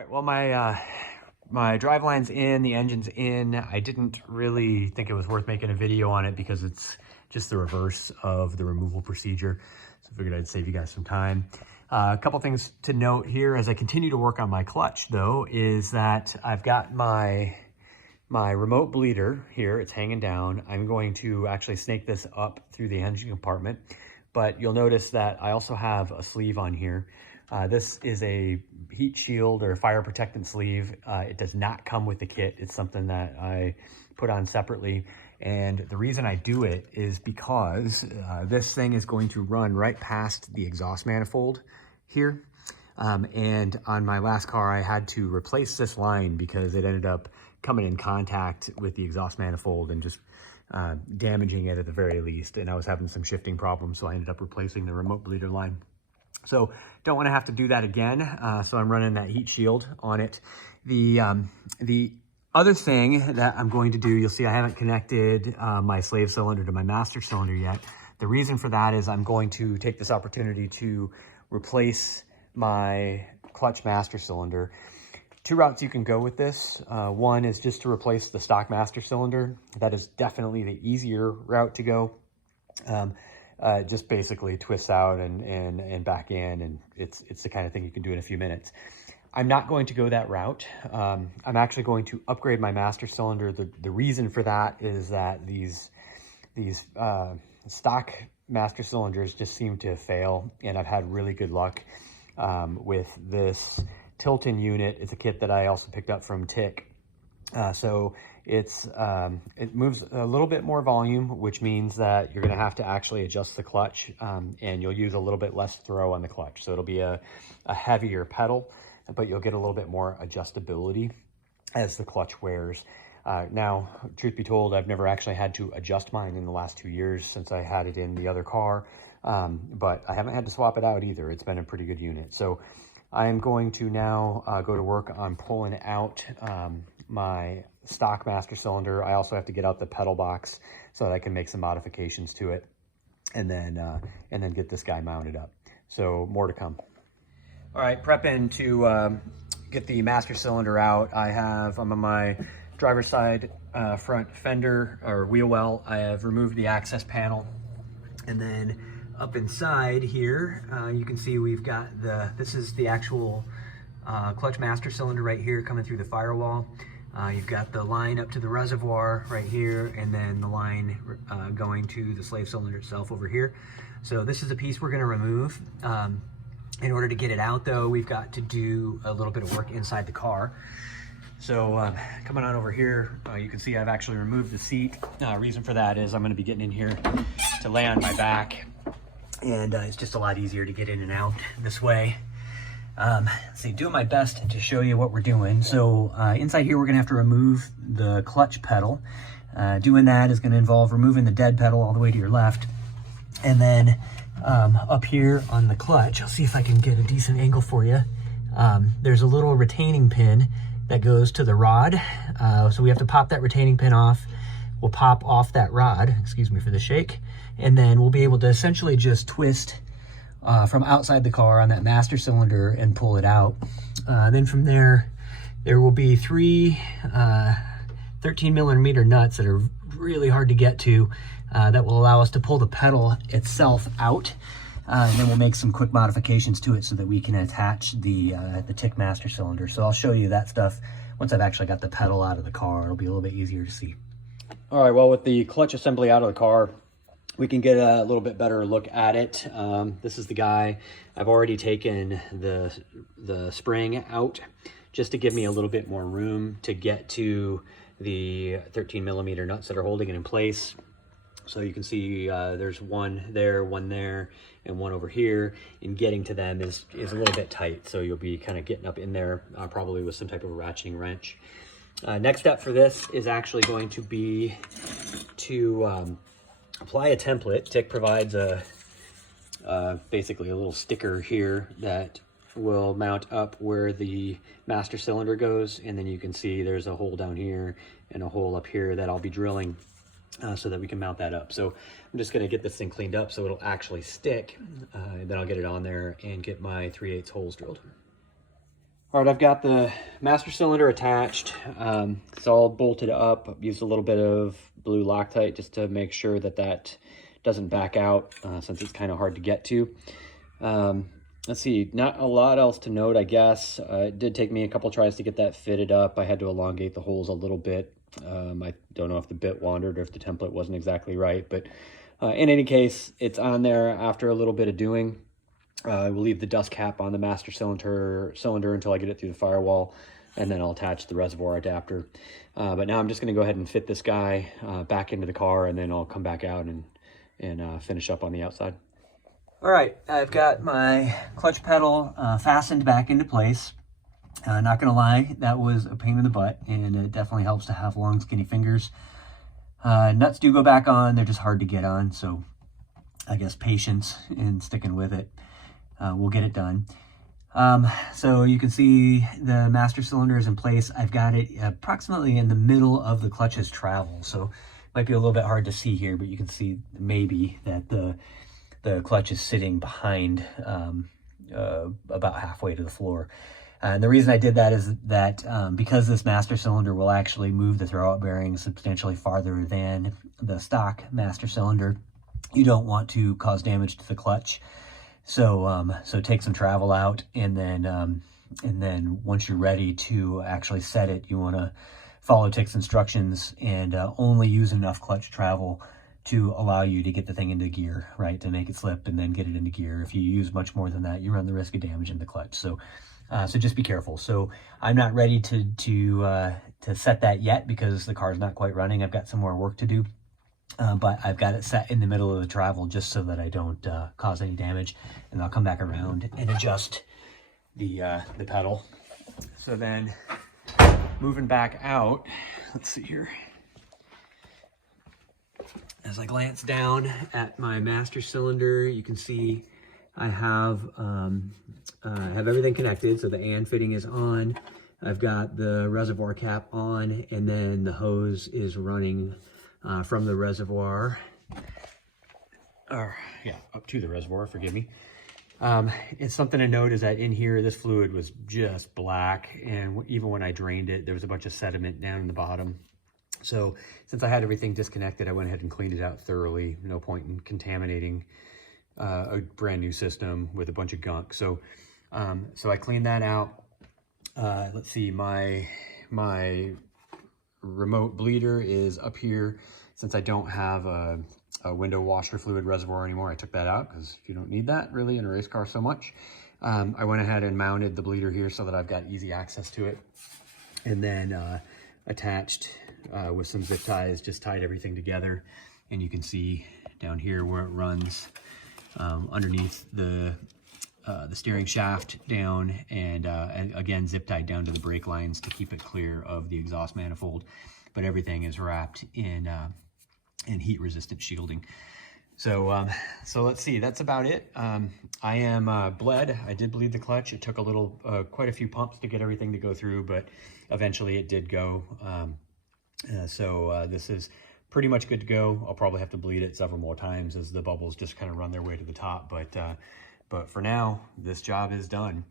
right, well, my drive line's in, the engine's in. I didn't really think it was worth making a video on it because it's just the reverse of the removal procedure. So I figured I'd save you guys some time. A couple things to note here as I continue to work on my clutch, though, is that I've got my remote bleeder here. It's hanging down. I'm going to actually snake this up through the engine compartment, but you'll notice that I also have a sleeve on here. This is a heat shield or fire protectant sleeve. It does not come with the kit. It's something that I put on separately. And the reason I do it is because this thing is going to run right past the exhaust manifold here. And on my last car, I had to replace this line because it ended up coming in contact with the exhaust manifold and just damaging it at the very least. And I was having some shifting problems, so I ended up replacing the remote bleeder line. So don't want to have to do that again. So I'm running that heat shield on it. The other thing that I'm going to do, you'll see I haven't connected my slave cylinder to my master cylinder yet. The reason for that is I'm going to take this opportunity to replace my clutch master cylinder. Two routes you can go with this. One is just to replace the stock master cylinder. That is definitely the easier route to go. Just basically twists out and back in, and it's the kind of thing you can do in a few minutes. I'm not going to go that route. I'm actually going to upgrade my master cylinder. The reason for that is that these stock master cylinders just seem to fail, and I've had really good luck with this Tilton unit. It's a kit that I also picked up from TIC. So it moves a little bit more volume, which means that you're going to have to actually adjust the clutch, and you'll use a little bit less throw on the clutch. So it'll be a heavier pedal, but you'll get a little bit more adjustability as the clutch wears. Now, truth be told, I've never actually had to adjust mine in the last 2 years since I had it in the other car, but I haven't had to swap it out either. It's been a pretty good unit. So I am going to now go to work on pulling out my stock master cylinder. I also have to get out the pedal box so that I can make some modifications to it, and then get this guy mounted up. So more to come. All right, prepping to get the master cylinder out. I'm on my driver's side front fender or wheel well. I have removed the access panel, and then up inside here, you can see we've got this is the actual clutch master cylinder right here coming through the firewall. You've got the line up to the reservoir right here, and then the line going to the slave cylinder itself over here. So this is a piece we're going to remove. In order to get it out, though, we've got to do a little bit of work inside the car. So coming on over here, you can see I've actually removed the seat. Reason for that is I'm going to be getting in here to lay on my back, and it's just a lot easier to get in and out this way. So doing my best to show you what we're doing. So inside here, we're gonna have to remove the clutch pedal. Doing that is gonna involve removing the dead pedal all the way to your left. And then up here on the clutch, I'll see if I can get a decent angle for you. There's a little retaining pin that goes to the rod. So we have to pop that retaining pin off. We'll pop off that rod, excuse me for the shake. And then we'll be able to essentially just twist from outside the car on that master cylinder and pull it out. Then from there will be three 13mm nuts that are really hard to get to that will allow us to pull the pedal itself out. And then we'll make some quick modifications to it so that we can attach the TIC master cylinder. So I'll show you that stuff once I've actually got the pedal out of the car. It'll be a little bit easier to see. All right, well, with the clutch assembly out of the car, we can get a little bit better look at it. This is the guy. I've already taken the spring out just to give me a little bit more room to get to the 13mm nuts that are holding it in place. So you can see there's one there, and one over here. And getting to them is a little bit tight. So you'll be kind of getting up in there probably with some type of a ratcheting wrench. Next step for this is actually going to be to apply a template. TIC provides basically a little sticker here that will mount up where the master cylinder goes, and then you can see there's a hole down here and a hole up here that I'll be drilling so that we can mount that up. So I'm just going to get this thing cleaned up so it'll actually stick, and then I'll get it on there and get my 3/8 holes drilled. All right, I've got the master cylinder attached. It's all bolted up. I've used a little bit of blue Loctite just to make sure that that doesn't back out since it's kind of hard to get to. Let's see, not a lot else to note, I guess. It did take me a couple tries to get that fitted up. I had to elongate the holes a little bit. I don't know if the bit wandered or if the template wasn't exactly right, but in any case, it's on there after a little bit of doing. I will leave the dust cap on the master cylinder until I get it through the firewall, and then I'll attach the reservoir adapter. But now I'm just going to go ahead and fit this guy back into the car, and then I'll come back out and finish up on the outside. All right, I've got my clutch pedal fastened back into place. Not going to lie, that was a pain in the butt, and it definitely helps to have long, skinny fingers. Nuts do go back on. They're just hard to get on, so I guess patience and sticking with it. We'll get it done. So you can see the master cylinder is in place. I've got it approximately in the middle of the clutch's travel. So it might be a little bit hard to see here, but you can see maybe that the clutch is sitting behind about halfway to the floor. And the reason I did that is that because this master cylinder will actually move the throwout bearing substantially farther than the stock master cylinder, you don't want to cause damage to the clutch. So take some travel out, and then once you're ready to actually set it, you want to follow Tick's instructions and only use enough clutch travel to allow you to get the thing into gear, right? To make it slip and then get it into gear. If you use much more than that, you run the risk of damaging the clutch. So just be careful. So I'm not ready to set that yet because the car's not quite running. I've got some more work to do. But I've got it set in the middle of the travel just so that I don't cause any damage, and I'll come back around and adjust the pedal. So then moving back out, let's see here. As I glance down at my master cylinder, you can see I have everything connected. So the AN fitting is on. I've got the reservoir cap on, and then the hose is running from the reservoir, up to the reservoir, forgive me. It's something to note is that in here, this fluid was just black, and even when I drained it, there was a bunch of sediment down in the bottom. So since I had everything disconnected, I went ahead and cleaned it out thoroughly. No point in contaminating a brand new system with a bunch of gunk. So I cleaned that out. Let's see, my remote bleeder is up here. Since I don't have a window washer fluid reservoir anymore, I took that out because you don't need that really in a race car so much. I went ahead and mounted the bleeder here so that I've got easy access to it, and then attached with some zip ties, just tied everything together. And you can see down here where it runs underneath the steering shaft down, and again zip tied down to the brake lines to keep it clear of the exhaust manifold. But everything is wrapped in heat resistant shielding. So let's see, that's about it. I am bled. I did bleed the clutch. It took a little, quite a few pumps to get everything to go through, but eventually it did go. This is pretty much good to go. I'll probably have to bleed it several more times as the bubbles just kind of run their way to the top, but for now, this job is done.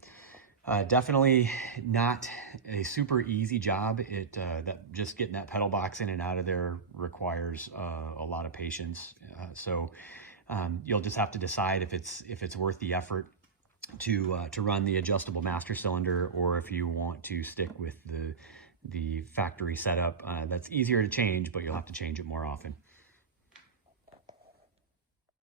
Definitely not a super easy job. That just getting that pedal box in and out of there requires a lot of patience. You'll just have to decide if it's worth the effort to run the adjustable master cylinder, or if you want to stick with the factory setup. That's easier to change, but you'll have to change it more often.